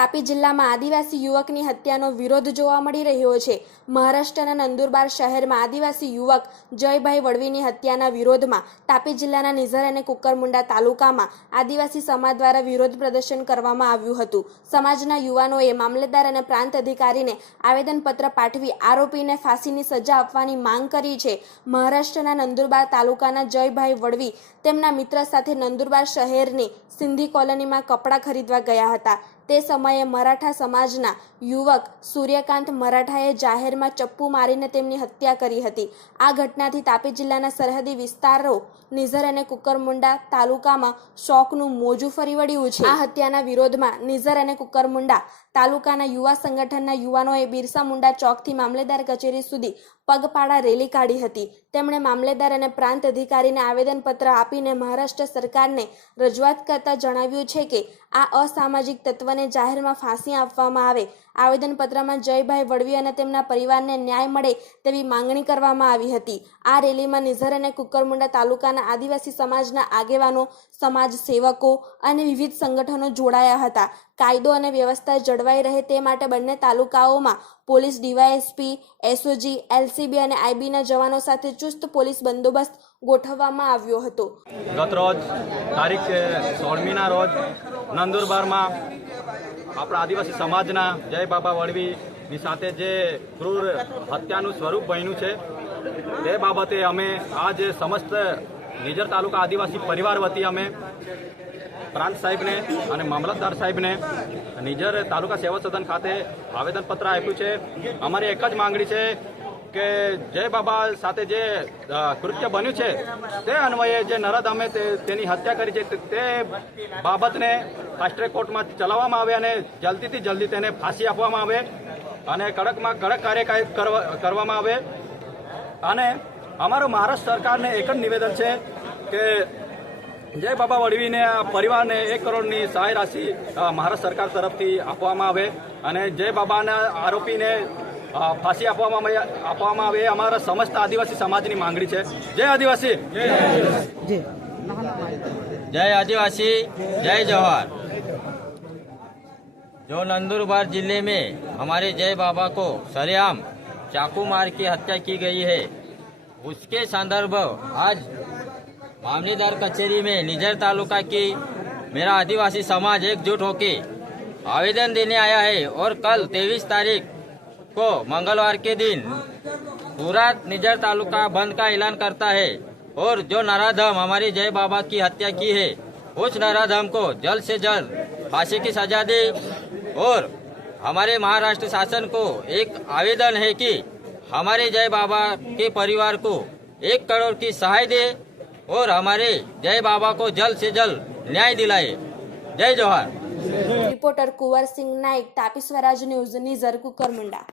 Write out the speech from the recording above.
તાપી જિલ્લામાં આદિવાસી યુવકની હત્યાનો વિરોધ જોવા મળી રહ્યો છે. મહારાષ્ટ્રના નંદુરબાર શહેરમાં આદિવાસી યુવક જયભાઈ વડવીની હત્યાના વિરોધમાં તાપી જિલ્લાના નિઝર અને કુકરમુંડા તાલુકામાં આદિવાસી સમાજ દ્વારા વિરોધ પ્રદર્શન કરવામાં આવ્યું હતું. સમાજના યુવાનોએ મામલેદાર અને પ્રાંત અધિકારીને આવેદનપત્ર પાઠવી આરોપીને ફાંસીની સજા આપવાની માંગ કરી છે. મહારાષ્ટ્રના નંદુરબાર તાલુકાના જયભાઈ વડવી તેમના મિત્ર સાથે નંદુરબાર શહેરની સિંધી કોલોનીમાં કપડાં ખરીદવા ગયા હતા. તે સમયે મરાઠા સમાજના યુવક સૂર્યકાંત મરાઠાએ જાહેરમાં ચપ્પુ મારીને તેમની હત્યા કરી હતી. આ ઘટનાથી તાપી જિલ્લાના સરહદી વિસ્તારો નિઝર અને કુકરમુંડા તાલુકામાં શોકનું મોજું ફરી વળ્યું છે. આ હત્યાના વિરોધમાં નિઝર અને કુકરમુંડા તાલુકાના યુવા સંગઠનના યુવાનોએ બિરસા મુંડા ચોકથી મામલેદાર કચેરી સુધી પગપાળા રેલી કાઢી હતી. તેમણે મામલેદાર અને પ્રાંત અધિકારીને આવેદનપત્ર આપીને મહારાષ્ટ્ર સરકારને રજૂઆત કરતા જણાવ્યું છે કે આ અસામાજિક તત્વને જાહેરમાં ફાંસી આપવામાં આવે આવેદનપત્રમાં જયભાઈ વડવી અને તેમના પરિવારને ન્યાય મળે તેવી માંગણી કરવામાં આવી હતી. આ રેલીમાં નિઝર અને કુકરમુંડા તાલુકાના આદિવાસી સમાજના આગેવાનો, સમાજ સેવકો અને વિવિધ સંગઠનો જોડાયા હતા. કાયદો અને વ્યવસ્થા જળવાઈ રહે તે માટે બંને તાલુકાઓમાં પોલીસ ડીવાયએસપી, એસઓજી, એલસીબી અને આઈબીના જવાનો સાથે ચુસ્ત પોલીસ બંદોબસ્ત ગોઠવવામાં આવ્યો હતો. ગત રોજ તારીખ સોળમીના રોજ નંદુરબારમાં આપણા આદિવાસી સમાજના જય બાબા વડવીની સાથે જે ક્રૂર હત્યાનું સ્વરૂપ બન્યું છે, તે બાબતે અમે આ જે સમસ્ત નિજર તાલુકા આદિવાસી પરિવાર વતી અમે પ્રાંત સાહેબને અને મામલતદાર સાહેબને નિજર તાલુકા સેવા સદન ખાતે આવેદનપત્ર આપ્યું છે. અમારી એક જ માંગણી છે કે જય બાબા સાથે જે કૃત્ય બન્યું છે, તે અન્વયે જે નરદમે તે, તેની હત્યા કરી છે, તે- બાબતને ફાસ્ટ કોર્ટમાં ચલાવવામાં આવે અને જલ્દીથી જલ્દી તેને ફાંસી આપવામાં આવે અને કડકમાં કડક કાર્યવાહી કરવા- કરવામાં આવે. અને અમારું મહારાષ્ટ્ર સરકારને એક જ નિવેદન છે કે જય બાબા વડવીને પરિવારને એક કરોડની સહાય રાશિ મહારાષ્ટ્ર સરકાર તરફથી આપવામાં આવે અને જય બાબાના આરોપીને ફાંસી આપવામાં આવે આપવામાં આવે એ અમારા સમસ્ત આદિવાસી સમાજની માંગણી છે જય આદિવાસી जय आदिवासी जय जवाहर जो नंदुरबार जिले में हमारे जय बाबा को सरेआम चाकू मार के हत्या की गई है उसके संदर्भ आज मामलेदार कचेरी में निजर तालुका की मेरा आदिवासी समाज एकजुट होके आवेदन देने आया है और कल तेईस तारीख को मंगलवार के दिन पूरा निजर तालुका बंद का ऐलान करता है। और जो नराधम हमारे जय बाबा की हत्या की है, उस नराधम को जल्द से जल्द फांसी की सजा दे। और हमारे महाराष्ट्र शासन को एक आवेदन है कि हमारे जय बाबा के परिवार को एक करोड़ की सहाय दे और हमारे जय बाबा को जल्द से जल्द न्याय दिलाए। जय जोहर। Reporter Kunwar Singh Naik Tapi Swaraj news, Nizar Kukarmunda.